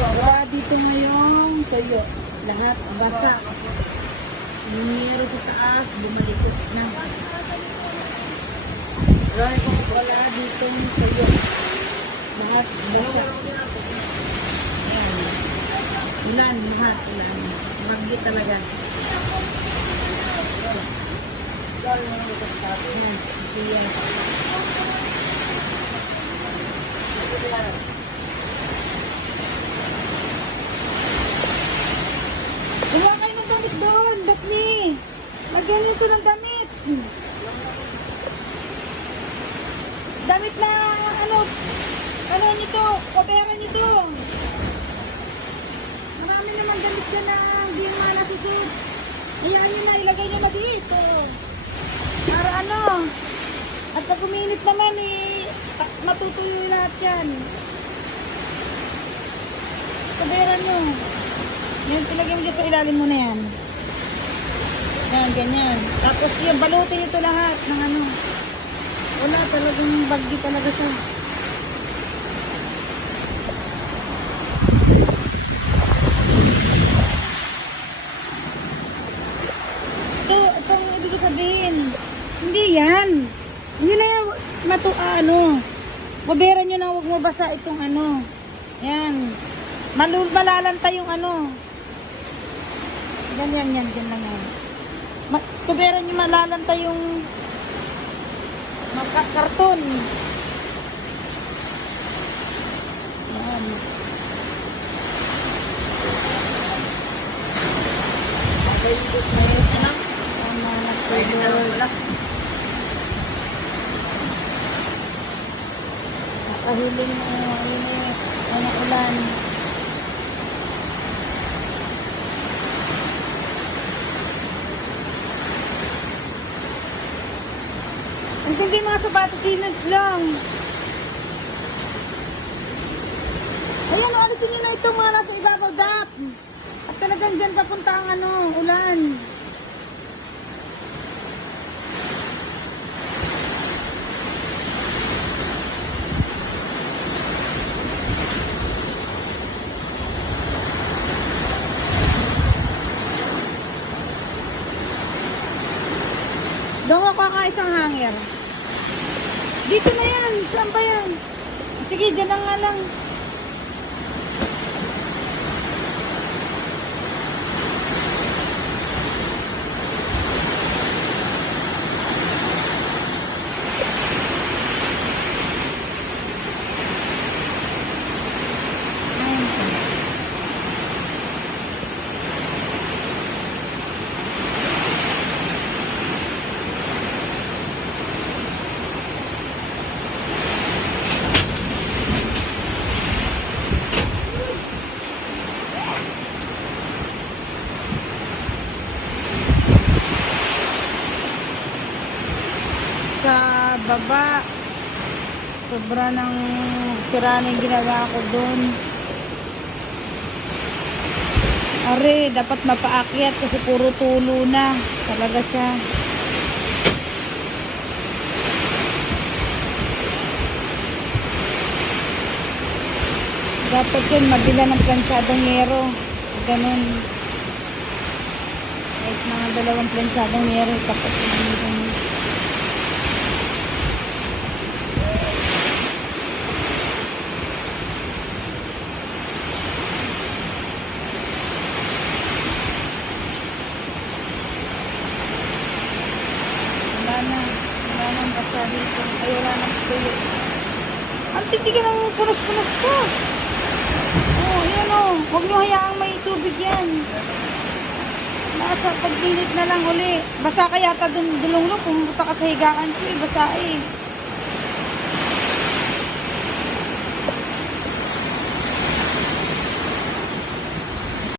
Wala dito ngayong tuyo. Lahat basa. Meron sa taas, bumalikot na. Wala dito tuyo. Lahat basa. Ayan. Ulan, lahat ulan. Bagyo talaga. Ayan, tuyo. Gawa kayo ng damit doon, Daphne. Lagyan nito ng damit. Damit na, ano nito, kopera nito. Marami naman damit ka na hindi nga nasusot. Hayaan nyo na, ilagay nyo na dito. Para at pag uminit naman matutuyo lahat yan. Kopera nyo. Yan, ilagay mo dyan sa ilalim mo na yan. Yan, ganyan. Tapos yan, balutin ito lahat ng Wala, talagang bagyo talaga siya. Itong ibig ko sabihin. Hindi yan. Hindi na yan, Babayaran nyo na, huwag mo basa itong Yan. Malalanta yung Ganyan, yan lang yan. Kuberan nyo malalanta yung magkakarton. Yan. Nakahiling ulan. Hindi mga sapatos dinag lang. Ayan, alisin nyo na itong mga nasa ibabaw, Dap. At talagang dyan papunta ang ulan. Doon ako kakaisang hanger. Dito na yan. Saan ba yan? Sige, dyan lang nga lang. Sa baba, sobra ng sira na yung ginagawa ko doon. Are, dapat mapaakyat kasi puro tulo na talaga siya. Dapat yun mabila ng planchadong yero. Ganun. Kahit mga 2 planchadong yero, dapat yun. Wala nang basa dito. Ay, wala nang tuyo. Ang titigan ng punos-punos ko. Yan huwag nyo hayaang may tubig yan. Nasa pagpilit na lang uli. Basa ka yata dulong-long. Pumunta ka sa higaan ko basa